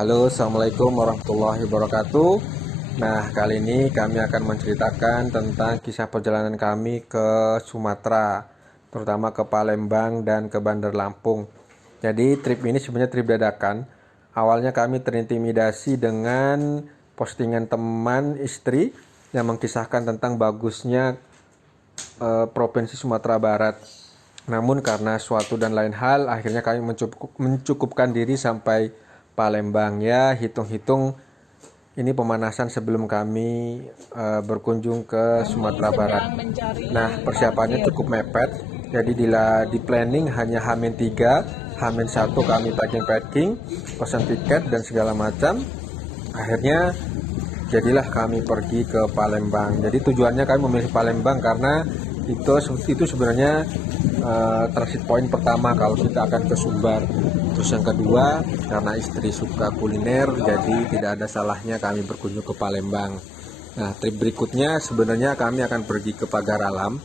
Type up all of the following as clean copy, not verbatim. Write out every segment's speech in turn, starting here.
Halo, Assalamualaikum warahmatullahi wabarakatuh. Nah, kali ini kami akan menceritakan tentang kisah perjalanan kami ke Sumatera, terutama ke Palembang dan ke Bandar Lampung. Jadi, trip ini sebenarnya trip dadakan. Awalnya kami terintimidasi dengan postingan teman istri yang mengkisahkan tentang bagusnya Provinsi Sumatera Barat. Namun karena suatu dan lain hal, akhirnya kami mencukupkan diri sampai Palembang. Ya, hitung-hitung ini pemanasan sebelum kami berkunjung ke Sumatera Barat. Nah, persiapannya cukup mepet. Jadi di planning hanya Hamin 3, Hamin 1 kami packing-packing, pesan tiket dan segala macam. Akhirnya jadilah kami pergi ke Palembang. Jadi tujuannya kami memilih Palembang karena itu sebenarnya transit point pertama kalau kita akan ke Sumbar. Terus yang kedua, karena istri suka kuliner, jadi tidak ada salahnya kami berkunjung ke Palembang. Nah, trip berikutnya sebenarnya kami akan pergi ke Pagar Alam.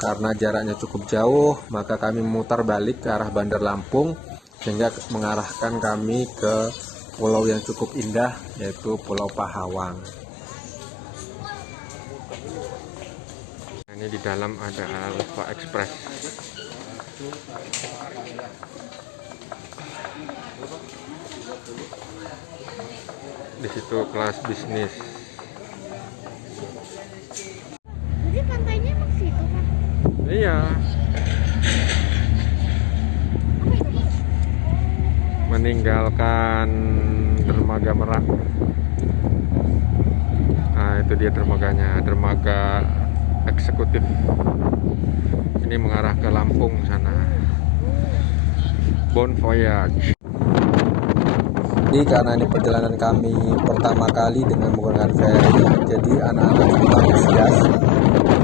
Karena jaraknya cukup jauh, maka kami memutar balik ke arah Bandar Lampung sehingga mengarahkan kami ke pulau yang cukup indah, yaitu Pulau Pahawang. Ini di dalam ada Alfa Express. Di situ kelas bisnis. Jadi pantainya emang situ kan? Iya, Apa itu? meninggalkan dermaga Merak. Nah, itu dia dermaganya, dermaga eksekutif. Ini mengarah ke Lampung sana. Bon voyage. Jadi karena ini perjalanan kami pertama kali dengan menggunakan ferry, jadi anak-anak cukup antusias.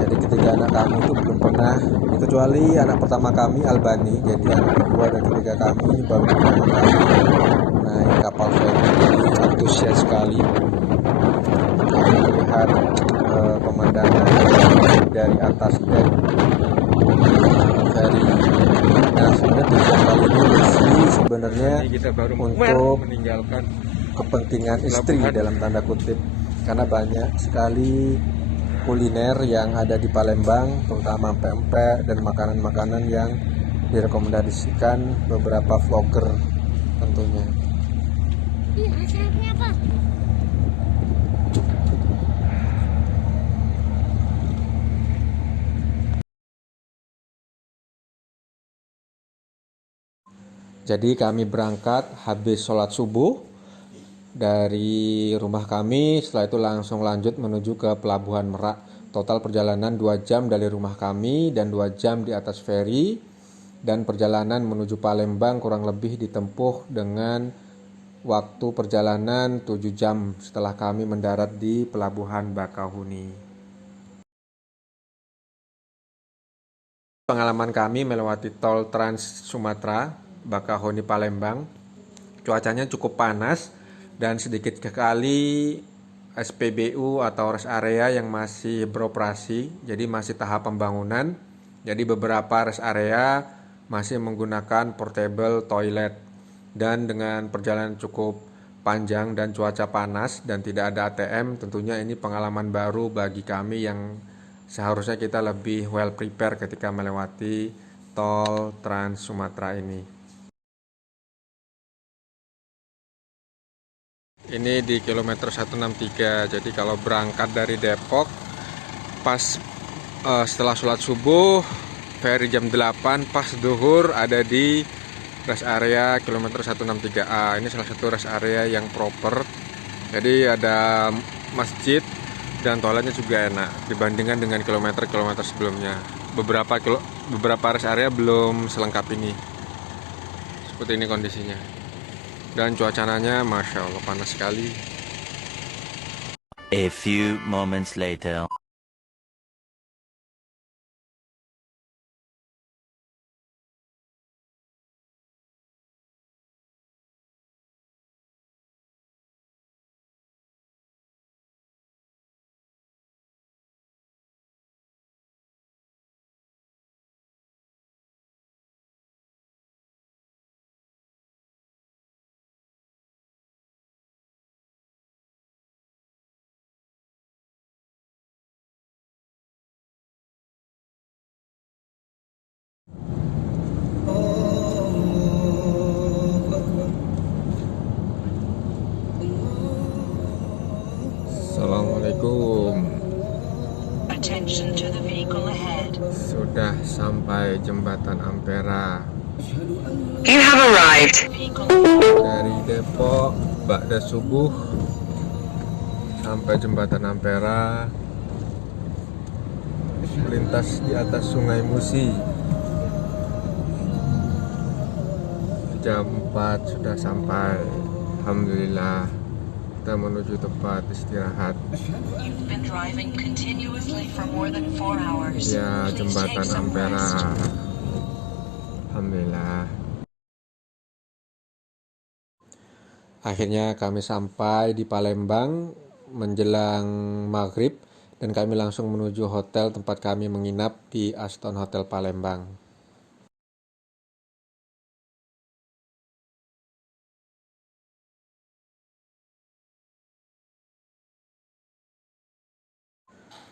Jadi ketiga anak kami itu belum pernah, kecuali anak pertama kami Albani, jadi anak kedua dan ketiga kami baru pertama kali naik kapal feri. Jadi antusias sekali kami melihat pemandangan dari atas dek ferry. Nah, sebenarnya tujuan kali ini sebenarnya kita baru untuk meninggalkan kepentingan istri dalam tanda kutip, karena banyak sekali kuliner yang ada di Palembang, terutama pempek dan makanan-makanan yang direkomendasikan beberapa vlogger tentunya. Iya, asalnya apa? Jadi kami berangkat habis sholat subuh dari rumah kami, setelah itu langsung lanjut menuju ke Pelabuhan Merak. Total perjalanan 2 jam dari rumah kami dan 2 jam di atas feri. Dan perjalanan menuju Palembang kurang lebih ditempuh dengan waktu perjalanan 7 jam setelah kami mendarat di Pelabuhan Bakahuni. Pengalaman kami melewati tol Trans Sumatera, Bakahuni Palembang. Cuacanya cukup panas dan sedikit sekali SPBU atau rest area yang masih beroperasi, jadi masih tahap pembangunan. Jadi beberapa rest area masih menggunakan portable toilet. Dan dengan perjalanan cukup panjang dan cuaca panas dan tidak ada ATM, tentunya ini pengalaman baru bagi kami yang seharusnya kita lebih well prepare ketika melewati tol Trans Sumatera ini. Ini di kilometer 163. Jadi kalau berangkat dari Depok pas setelah sholat subuh, ferry jam 8, pas duhur ada di rest area kilometer 163A. Ini salah satu rest area yang proper. Jadi ada masjid dan toiletnya juga enak dibandingkan dengan kilometer-kilometer sebelumnya. Beberapa rest area belum selengkap ini. Seperti ini kondisinya. Dan cuacanya Masya Allah panas sekali. A few moments later. Assalamualaikum. Attention to the vehicle ahead. Sudah sampai jembatan Ampera. You have arrived. Dari Depok, ba'da subuh sampai jembatan Ampera, melintas di atas Sungai Musi. Jam 4 sudah sampai. Alhamdulillah, kita menuju tempat istirahat. You've been driving continuously for more than 4 hours. Ya, Please jembatan take some Ampera. rest. Alhamdulillah. Akhirnya kami sampai di Palembang menjelang maghrib dan kami langsung menuju hotel tempat kami menginap di Aston Hotel Palembang.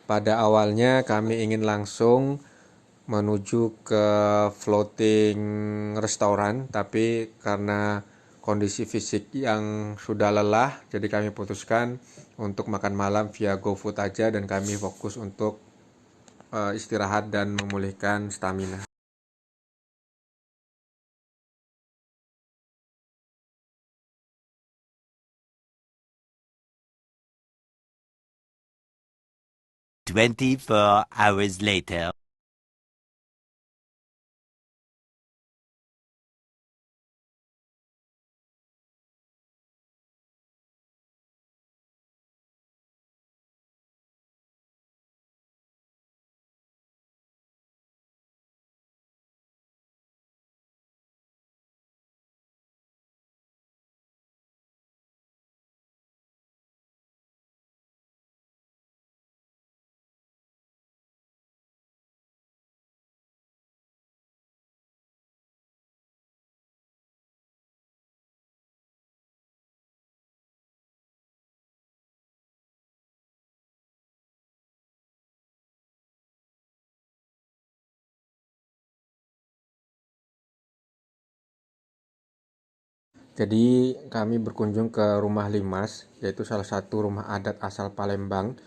Pada awalnya kami ingin langsung menuju ke floating restoran, tapi karena kondisi fisik yang sudah lelah, jadi kami putuskan untuk makan malam via GoFood aja dan kami fokus untuk istirahat dan memulihkan stamina. "24 hours later." Jadi kami berkunjung ke Rumah Limas, yaitu salah satu rumah adat asal Palembang,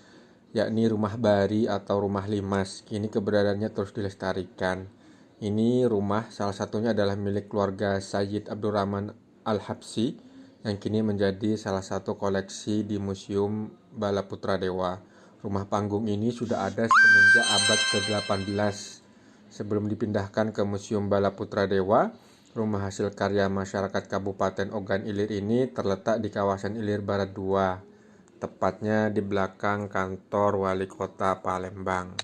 yakni Rumah Bari atau Rumah Limas. Kini keberadaannya terus dilestarikan. Ini rumah salah satunya adalah milik keluarga Sayyid Abdurrahman Al-Habsyi yang kini menjadi salah satu koleksi di Museum Bala Putra Dewa. Rumah panggung ini sudah ada semenjak abad ke-18. Sebelum dipindahkan ke Museum Bala Putra Dewa, rumah hasil karya masyarakat Kabupaten Ogan Ilir ini terletak di kawasan Ilir Barat 2, tepatnya di belakang kantor Wali Kota Palembang.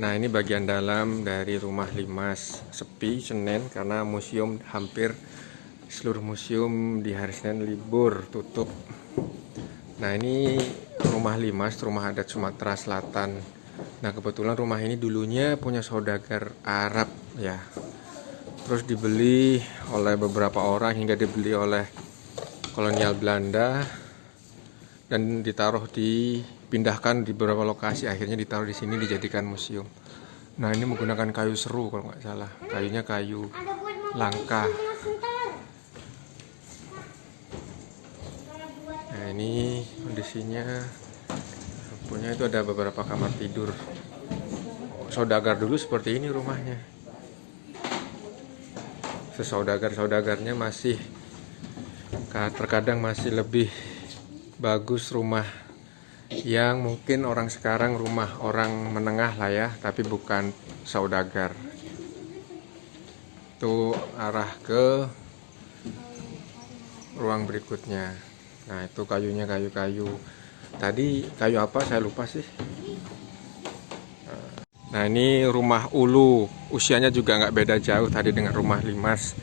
Nah, ini bagian dalam dari Rumah Limas. Sepi Senin karena museum hampir seluruh museum di hari Senin libur, tutup. Nah, ini Rumah Limas, rumah adat Sumatera Selatan. Nah, kebetulan rumah ini dulunya punya saudagar Arab ya. Terus dibeli oleh beberapa orang hingga dibeli oleh kolonial Belanda dan dipindahkan di beberapa lokasi, akhirnya ditaruh di sini dijadikan museum. Nah, ini menggunakan kayu seru kalau nggak salah, kayunya kayu langka. Nah, ini kondisinya, punya itu ada beberapa kamar tidur. Saudagar dulu seperti ini rumahnya. Saudagar-saudagarnya masih terkadang masih lebih bagus rumah yang mungkin orang sekarang rumah orang menengah lah ya, tapi bukan saudagar. Itu arah ke ruang berikutnya. Nah, itu kayunya kayu-kayu. Tadi kayu apa saya lupa sih. Nah, ini rumah ulu, usianya juga nggak beda jauh tadi dengan Rumah Limas.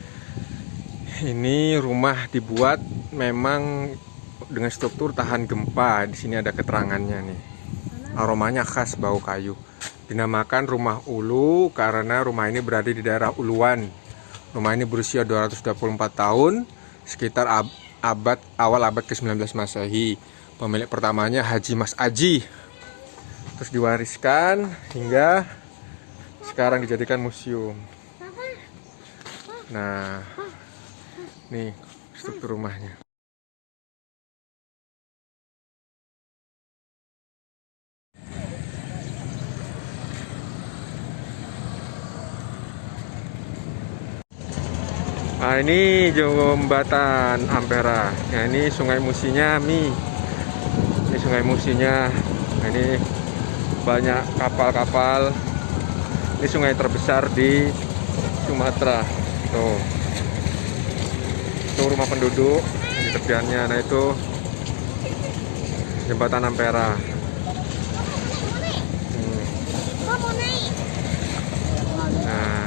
Ini rumah dibuat memang dengan struktur tahan gempa. Di sini ada keterangannya nih. Aromanya khas, bau kayu. Dinamakan Rumah Ulu karena rumah ini berada di daerah Uluan. Rumah ini berusia 224 tahun, sekitar awal abad ke-19 Masehi. Pemilik pertamanya Haji Mas Aji. Terus diwariskan hingga sekarang dijadikan museum. Nah, nih struktur rumahnya. Nah, ini jembatan Ampera. Nah, ini Sungai Musinya, Mi. Ini Sungai Musinya. Nah, ini banyak kapal-kapal. Ini sungai terbesar di Sumatera. Tuh. Itu rumah penduduk di tepiannya. Nah, itu jembatan Ampera. Kok mau naik? Nah,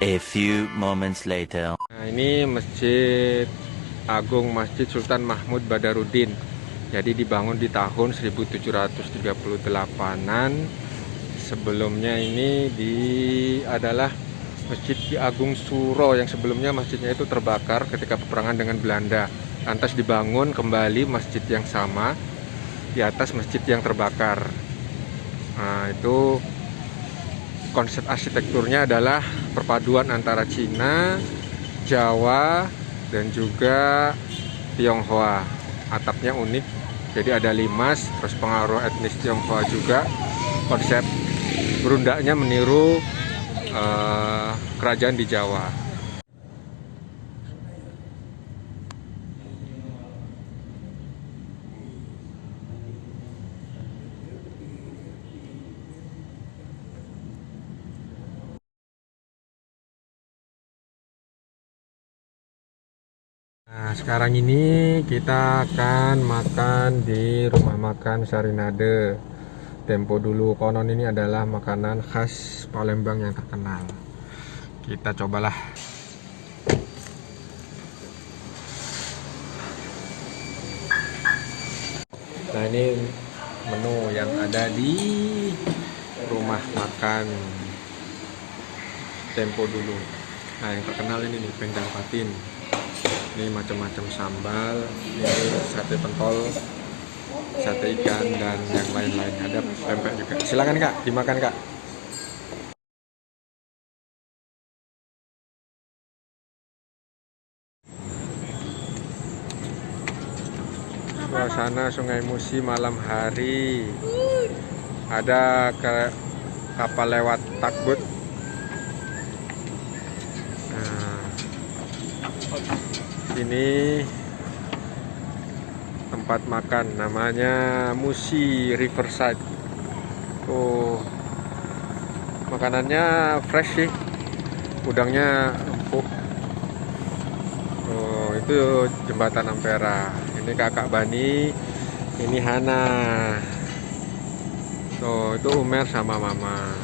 A few moments later. Nah, ini Masjid Agung Masjid Sultan Mahmud Badarudin. Jadi dibangun di tahun 1738-an. Sebelumnya ini adalah Masjid Ki Agung Suro yang sebelumnya masjidnya itu terbakar ketika peperangan dengan Belanda. Lantas dibangun kembali masjid yang sama di atas masjid yang terbakar. Nah, itu konsep arsitekturnya adalah perpaduan antara Cina, Jawa, dan juga Tionghoa. Atapnya unik, jadi ada limas, terus pengaruh etnis Tionghoa juga. Konsep berundaknya meniru kerajaan di Jawa. Nah, sekarang ini kita akan makan di rumah makan Sarinade. Tempo dulu, konon ini adalah makanan khas Palembang yang terkenal. Kita cobalah. Nah, ini menu yang ada di rumah makan Tempo dulu. Nah, yang terkenal ini nih, penggang patin. Ini macam-macam sambal, ini sate pentol, sate ikan, dan yang lain-lain. Ada pempek juga. Silakan Kak, dimakan Kak. Suasana Sungai Musi malam hari. Ada kapal lewat takbut. Nah, ini tempat makan namanya Musi Riverside. Oh, makanannya fresh sih, udangnya empuk. Oh, itu jembatan Ampera. Ini kakak Bani, ini Hana. Oh, itu Umer sama Mama.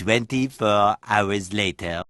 "24 hours later."